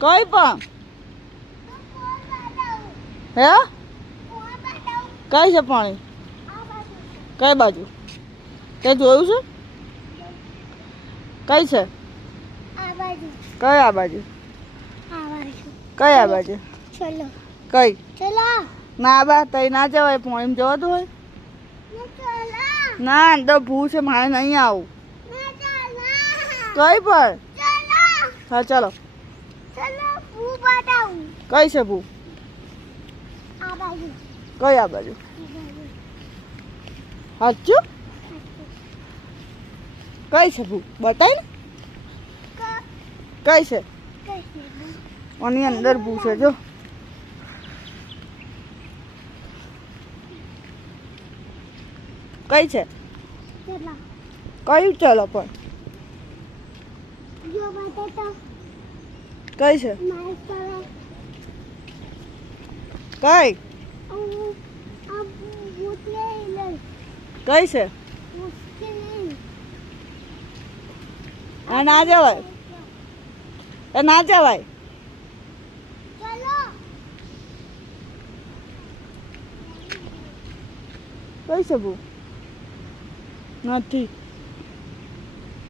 કઈ પણ હે કઈ છે પાણી કઈ બાજુ તે જોયું છે કઈ છે કઈ આ બાજુ કઈ આ બાજુ કઈ ના બા તઈ ના જવાય પાણી જવાતું હોય ના અંદર ભૂ છે મારે નહીં આવું કઈ પર હા ચાલો કઈ છે ભૂ કઈ આ બાજુ સાચું કઈ છે ભૂ બતાય ને કઈ છે આની અંદર ભૂ છે જો કઈ છે કયું ચાલો પણ કઈ છે કઈ કઈ છે આ ના જવાય એ ના જવાય કઈ છે ભૂ નથી